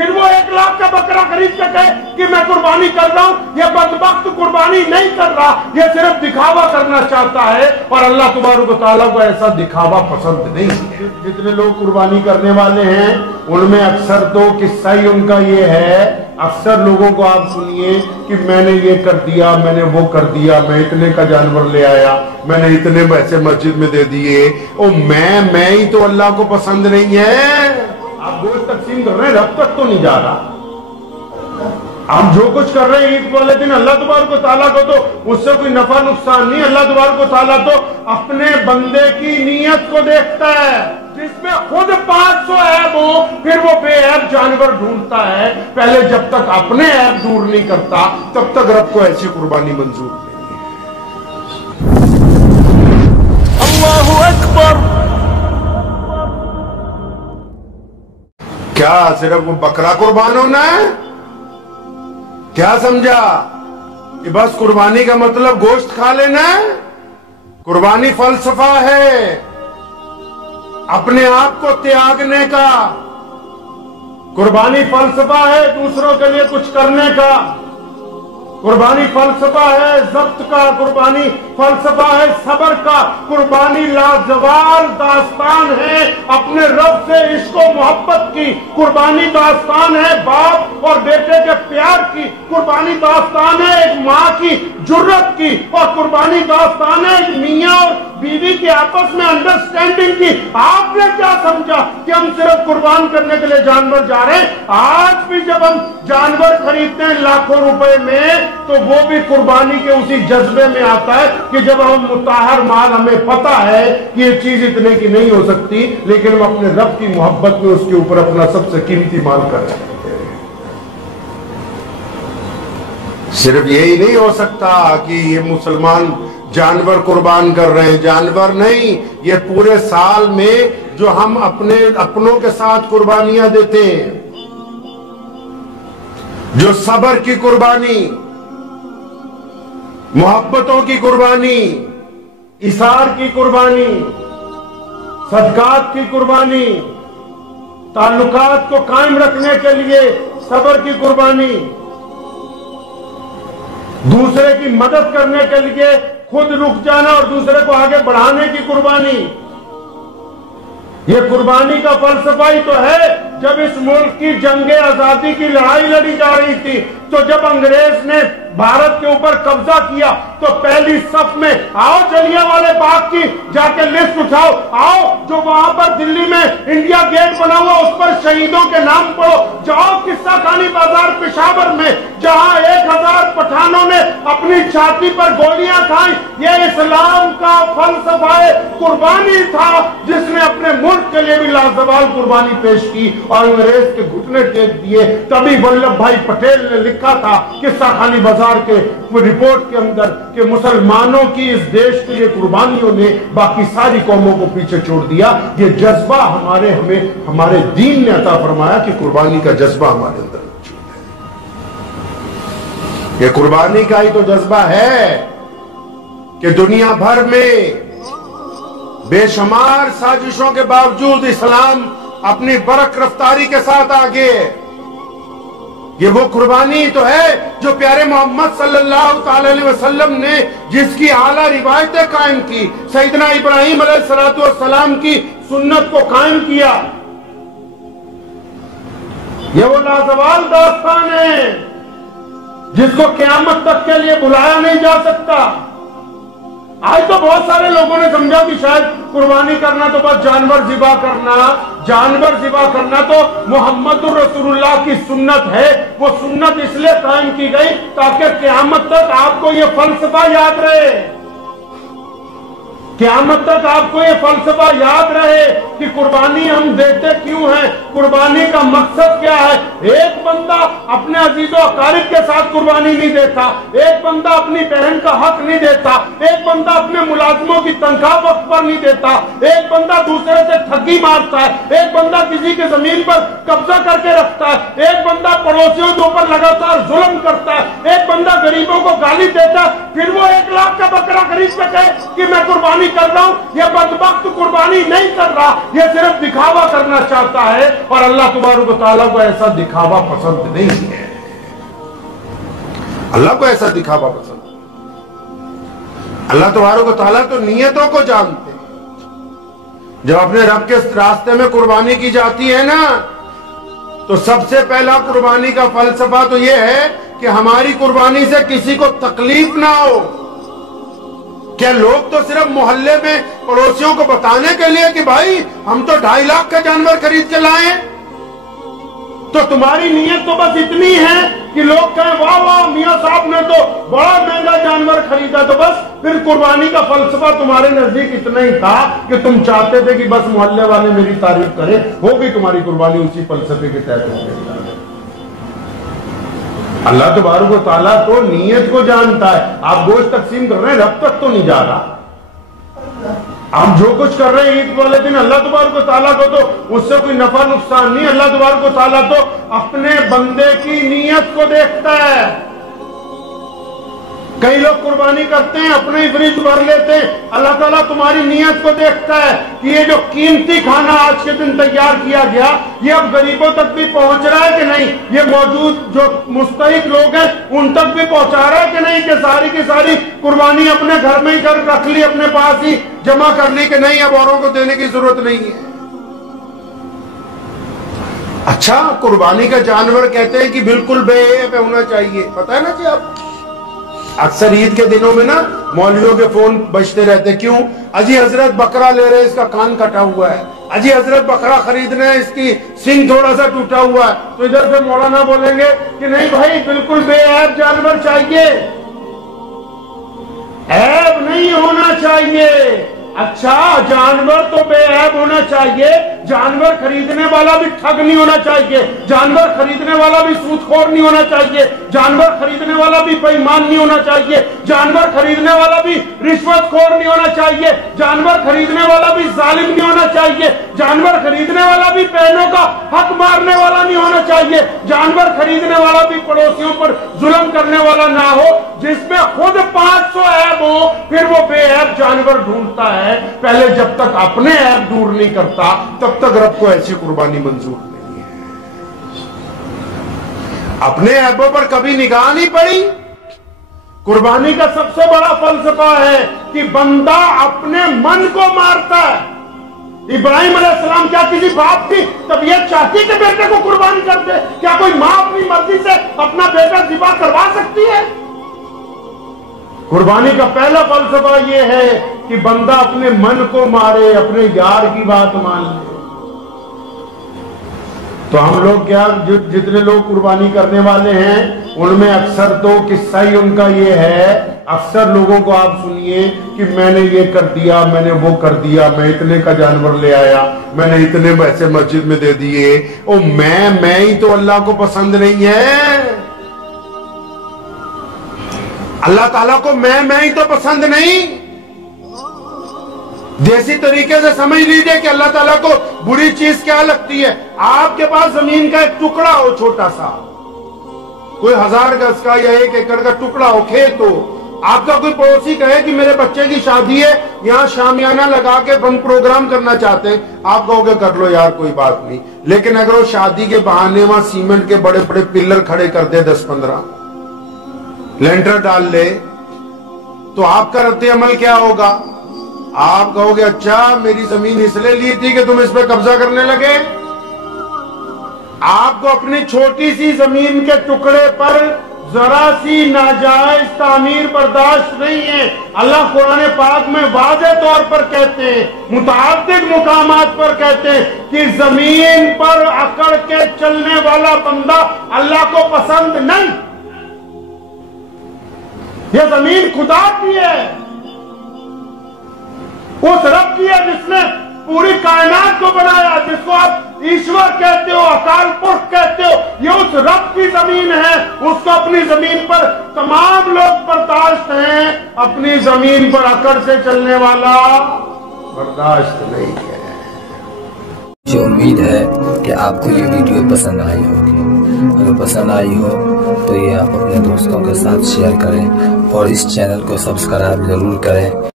फिर वो 1 लाख का बकरा खरीद के कहे कि मैं कुर्बानी कर रहा हूं। ये बदबख्त कुर्बानी नहीं कर रहा, ये सिर्फ दिखावा करना चाहता है, और अल्लाह तबारक व तआला को ऐसा दिखावा पसंद नहीं है। जितने लोग कुर्बानी करने वाले हैं उनमें अक्सर तो किस्सा ही उनका ये है, अक्सर लोगों को आप सुनिए कि मैंने ये कर दिया, मैंने वो कर दिया, मैं इतने का जानवर ले आया, मैंने इतने पैसे मस्जिद में दे दिए, ओ मैं ही तो अल्लाह को पसंद नहीं है। आप गोश्त तकसीम कर रहे हैं, रब तक तो नहीं जा रहा। आप जो कुछ कर रहे हैं ईद वाले दिन, अल्लाह तबारक व तआला को तो उससे कोई नफा नुकसान नहीं। अल्लाह तबारक व तआला तो अपने बंदे की नीयत को देखता है। जिसमें खुद 500 ऐब हो फिर वो बेऐब जानवर ढूंढता है। पहले जब तक अपने ऐब दूर नहीं करता तब तक रब को ऐसी कुर्बानी मंजूर नहीं है। अल्लाहु अकबर। क्या सिर्फ वो बकरा कुर्बान होना है? क्या समझा कि बस कुर्बानी का मतलब गोश्त खा लेना है? कुर्बानी फलसफा है अपने आप को त्यागने का। कुर्बानी फलसफा है दूसरों के लिए कुछ करने का। कुर्बानी फलसफा है जब्त का। कुर्बानी फलसफा है सब्र का। कुर्बानी लाजवाल दास्तान है अपने रब से इश्क और मोहब्बत की। कुर्बानी दास्तान है बाप और बेटे के प्यार की। कुर्बानी दास्तान है एक माँ की जुर्रत की। और कुर्बानी दास्तान है एक मियाँ और बीवी के आपस में अंडरस्टैंडिंग की। आपने क्या समझा कि हम सिर्फ कुर्बान करने के लिए जानवर जा रहे हैं? आज भी जब हम जानवर खरीदते हैं लाखों रुपए में तो वो भी कुर्बानी के उसी जज्बे में आता है कि जब हम मुताहर माल, हमें पता है कि ये चीज इतने की नहीं हो सकती, लेकिन हम अपने रब की मोहब्बत में उसके ऊपर अपना सबसे कीमती माल कर रहे हैं। सिर्फ यही नहीं हो सकता कि ये मुसलमान जानवर कुर्बान कर रहे हैं। जानवर नहीं, ये पूरे साल में जो हम अपनों के साथ कुर्बानियां देते हैं, जो सब्र की कुर्बानी, मोहब्बतों की कुर्बानी, इसार की कुर्बानी, सदकात की कुर्बानी, ताल्लुकात को कायम रखने के लिए सब्र की कुर्बानी, दूसरे की मदद करने के लिए खुद रुक जाना और दूसरे को आगे बढ़ाने की कुर्बानी। ये कुर्बानी का फलसफा ही तो है। जब इस मुल्क की जंगे आजादी की लड़ाई लड़ी जा रही थी, तो जब अंग्रेज ने भारत के ऊपर कब्जा किया तो पहली सफ में आओ जलियांवाले बाग की जाके लिस्ट उठाओ, आओ जो वहां पर दिल्ली में इंडिया गेट बना हुआ उस पर शहीदों के नाम पढ़ो, जाओ किस्सा खानी बाजार पेशावर में जहां 1000 पठानों ने अपनी छाती पर गोलियां खाई। ये इस्लाम का फलसफा कुर्बानी था जिसने अपने मुल्क के लिए भी लाजवाल कुर्बानी पेश की और अंग्रेज के घुटने टेक दिए। तभी वल्लभ भाई पटेल ने लिखा था किस्सा खानी बाजार के रिपोर्ट के अंदर कि मुसलमानों की इस देश के लिए कुर्बानियों ने बाकी सारी कौमों को पीछे छोड़ दिया। ये जज्बा हमारे दीन ने अता फरमाया कि कुर्बानी का जज्बा हमारे अंदर मौजूद है। ये कुर्बानी का ही तो जज्बा है कि दुनिया भर में बेशुमार साजिशों के बावजूद इस्लाम अपनी बरक रफ्तारी के साथ आगे। ये वो कुर्बानी तो है जो प्यारे मोहम्मद सल्लल्लाहु अलैहि वसल्लम ने जिसकी आला रिवायतें कायम की, सैयदना इब्राहिम अलैहिस्सलातु वस्सलाम की सुन्नत को कायम किया। ये वो लाजवाल दास्तान है जिसको क़यामत तक के लिए भुलाया नहीं जा सकता। आज तो बहुत सारे लोगों ने समझा कि शायद कुर्बानी करना तो बस जानवर ज़िबा करना तो मुहम्मदुर रसूलुल्लाह की सुन्नत है। वो सुन्नत इसलिए कायम की गई ताकि क़यामत तक आपको ये फलसफा याद रहे, क़यामत तक आपको ये फलसफा याद रहे कि कुर्बानी हम देते क्यों हैं, कुर्बानी का मकसद क्या है। एक बंदा अपने अजीजो अकारिब के साथ कुर्बानी नहीं देता, एक बंदा अपनी बहन का हक नहीं देता, एक बंदा अपने मुलाजिमों की तनख्वाह वक्त पर नहीं देता, एक बंदा दूसरे से ठगी मारता है, एक बंदा किसी की जमीन पर कब्जा करके रखता है, एक बंदा पड़ोसियों के ऊपर लगातार जुल्म करता है, एक बंदा गरीबों को गाली देता है, फिर वो 1 लाख का बकरा खरीद के कहे कि मैं कुर्बानी कर रहा हूं, यह बदबख्त कुर्बानी नहीं कर रहा, यह सिर्फ दिखावा करना चाहता है और अल्लाह तबारक व तआला को ऐसा दिखावा पसंद नहीं है। अल्लाह को ऐसा दिखावा पसंद, अल्लाह तबारक व तआला तो नियतों को जानते हैं। जब अपने रब के रास्ते में कुर्बानी की जाती है ना, तो सबसे पहला कुर्बानी का फलसफा तो यह है कि हमारी कुर्बानी से किसी को तकलीफ ना हो। क्या लोग तो सिर्फ मोहल्ले में पड़ोसियों को बताने के लिए कि भाई हम तो 2.5 लाख का जानवर खरीद के लाए, तो तुम्हारी नीयत तो बस इतनी है कि लोग कहें वाह वाह मियां साहब ने तो बड़ा महंगा जानवर खरीदा, तो बस फिर कुर्बानी का फलसफा तुम्हारे नजदीक इतना ही था कि तुम चाहते थे कि बस मोहल्ले वाले मेरी तारीफ करें, हो गई तुम्हारी कुर्बानी उसी फलसफे के तहत हो गई। अल्लाह तबारक व तआला तो नीयत को जानता है। आप गोश्त तकसीम कर रहे हैं, रब तक तो नहीं जा रहा। आप जो कुछ कर रहे हैं ईद वाले दिन, अल्लाह तबारक व तआला को तो उससे कोई नफा नुकसान नहीं। अल्लाह तबारक व तआला तो अपने बंदे की नीयत को देखता है। कई लोग कुर्बानी करते हैं, अपने ही फ्रिज भर लेते हैं। अल्लाह ताला तुम्हारी नीयत को देखता है कि ये जो कीमती खाना आज के दिन तैयार किया गया, ये अब गरीबों तक भी पहुंच रहा है कि नहीं, ये मौजूद जो मुस्तहिक लोग हैं उन तक भी पहुंचा रहा है कि नहीं, कि सारी की सारी कुर्बानी अपने घर में ही कर रख ली, अपने पास ही जमा कर ली कि नहीं अब औरों को देने की जरूरत नहीं है। अच्छा, कुर्बानी का जानवर कहते हैं कि बिल्कुल बेऐब होना चाहिए। पता है ना जी आप, अक्सर ईद के दिनों में ना मौलवियों के फोन बजते रहते, क्यों? अजी हजरत बकरा ले रहे, इसका कान कटा हुआ है। अजी हजरत बकरा खरीदने हैं, इसकी सींग थोड़ा सा टूटा हुआ है। तो इधर से मौलाना बोलेंगे कि नहीं भाई बिल्कुल बेऐब जानवर चाहिए, ऐब नहीं होना चाहिए। अच्छा, जानवर तो बेऐब होना चाहिए, जानवर खरीदने वाला भी ठग नहीं होना चाहिए, जानवर खरीदने वाला भी सूदखोर नहीं होना चाहिए, जानवर खरीदने वाला भी बेईमान नहीं होना चाहिए, जानवर खरीदने वाला भी रिश्वतखोर नहीं होना चाहिए, जानवर खरीदने वाला भी जालिम नहीं होना चाहिए, जानवर खरीदने वाला भी बहनों का हक मारने वाला नहीं होना चाहिए, जानवर खरीदने वाला भी पड़ोसियों पर जुल्म करने वाला ना हो, जिसमें खुद 500 ऐब हो, फिर वो बेऐब जानवर ढूंढता है। पहले जब तक अपने ऐब दूर नहीं करता तब तक रब को ऐसी कुर्बानी मंजूर नहीं है। अपने ऐबों पर कभी निगाह नहीं पड़ी। कुर्बानी का सबसे बड़ा फलसफा है कि बंदा अपने मन को मारता है। इब्राहिम अलैहिस्सलाम क्या किसी बाप की तबीयत चाहती कि बेटे को कुर्बान कर दे? क्या कोई मां अपनी मर्जी से अपना बेटा ज़िबा करवा सकती है? कुर्बानी का पहला फलसफा यह है कि बंदा अपने मन को मारे, अपने यार की बात मान ले। तो हम लोग क्या, जितने लोग कुर्बानी करने वाले हैं उनमें अक्सर तो किस्सा ही उनका ये है, अक्सर लोगों को आप सुनिए कि मैंने ये कर दिया, मैंने वो कर दिया, मैं इतने का जानवर ले आया, मैंने इतने पैसे मस्जिद में दे दिए। ओ मैं ही तो अल्लाह को पसंद नहीं है। अल्लाह ताला को मैं ही तो पसंद नहीं। देसी तरीके से समझ लीजिए कि अल्लाह ताला को बुरी चीज क्या लगती है। आपके पास जमीन का एक टुकड़ा हो, छोटा सा, कोई 1000 गज का या 1 एकड़ का टुकड़ा हो, खेत हो, आपका कोई पड़ोसी कहे कि मेरे बच्चे की शादी है, यहाँ शामियाना लगा के बंद प्रोग्राम करना चाहते हैं, आप कहोगे कर लो यार कोई बात नहीं। लेकिन अगर वो शादी के बहाने वहां सीमेंट के बड़े बड़े पिलर खड़े कर दे, 10-15 लेंटर डाल ले, तो आपका रद्द अमल क्या होगा? आप कहोगे अच्छा मेरी जमीन इसलिए ली थी कि तुम इस पे कब्जा करने लगे। आपको अपनी छोटी सी जमीन के टुकड़े पर जरा सी नाजायज तामीर बर्दाश्त नहीं है। अल्लाह कुरान पाक में वाज़े तौर पर कहते हैं, मुताअद्दिद मुकामात पर कहते हैं कि जमीन पर अकड़ के चलने वाला बंदा अल्लाह को पसंद नहीं। यह जमीन खुदा की है, उस रब की है जिसने पूरी कायनात को बनाया, जिसको आप ईश्वर कहते हो, अकाल पुरख कहते हो। ये उस रब की जमीन है, उसको अपनी जमीन पर तमाम लोग बर्दाश्त हैं, अपनी जमीन पर अकड़ से चलने वाला बर्दाश्त नहीं है। मुझे उम्मीद है कि आपको ये वीडियो पसंद आई होगी। अगर पसंद आई हो तो ये आप अपने दोस्तों के साथ शेयर करें और इस चैनल को सब्सक्राइब जरूर करें।